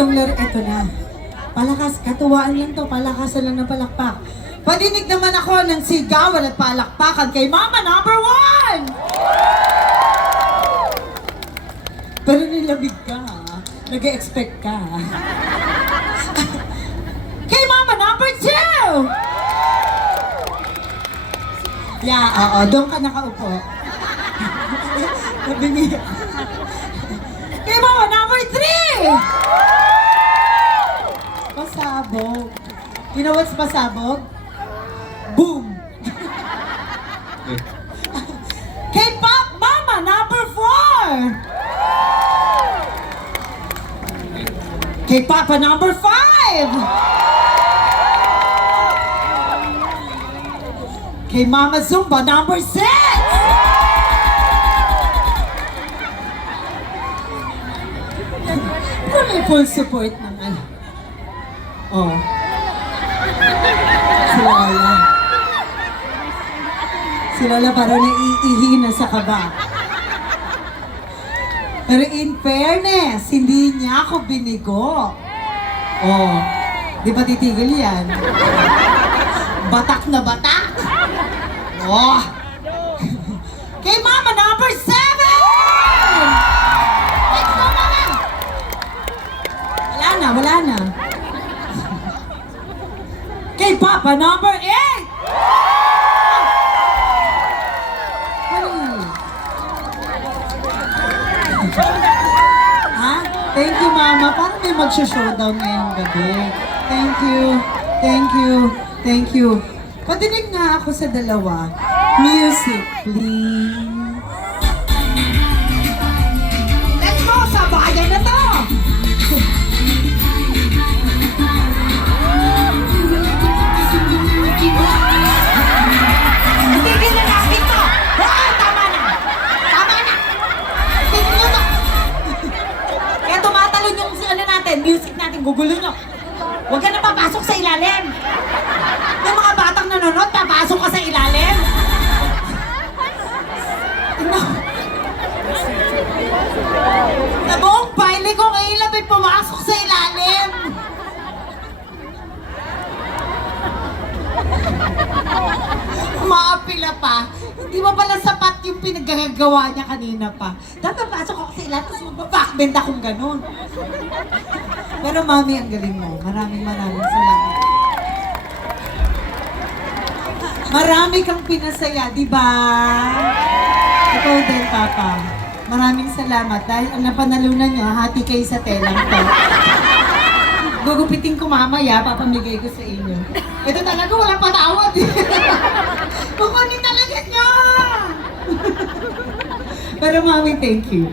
Eto na. Palakas, katuwaan lang to, palakasan lang ng palakpak. Padinig naman ako ng sigawan at palakpakan kay Mama number 1! Pero nilamig ka, nag-e-expect ka. Kay Mama number 2! Yeah, oo, doon ka nakaupo. Sabi niya. Kay Mama number 3! Pasabog. You know what's pasabog? Boom! Kay Pop Mama number 4! Kay Papa number 5! Kay Mama Zumba number 6! Kung may full support ng ano. Oh. Si Lola. Si Lola parang naiihina sa kaba. Pero in fairness, hindi niya ako binigo. Oh. Di ba titigil yan? Batak na batak! Oh! Kay Mama number 7! Next na Mama! Wala na. Kay Papa number 8! Ha? Thank you, Mama. Parang may mag-showdown ngayong gabi. Thank you. Patinig nga ako sa dalawa. Music, please. Let's go! Sabayan na to! Tigil na natin to! Tama na! Tigil nyo to! Kaya tumatalon yung ano natin, music natin, gugulo nyo. Huwag ka na papasok sa ilalim! Yung mga batang nanonood, papasok ka sa ilalim! Sa buong baile ko kailan may pumasok sa ilalim! Maapila pa. Hindi ba pala sapat yung pinagagawa niya kanina pa? Dapat pasok ako sa ilalim, tapos magbabackbend akong ganun. Pero Mami, ang galing mo. Maraming salamat. Marami kang pinasaya, di ba? Ikaw din, Papa. Maraming salamat dahil ang napanalunan nyo, hati kayo sa telang to. Gugupitin ko mamaya, papamigay ko sa inyo. Ito talaga, walang patawad. Kukunin talaga niya! Pero Mami, thank you.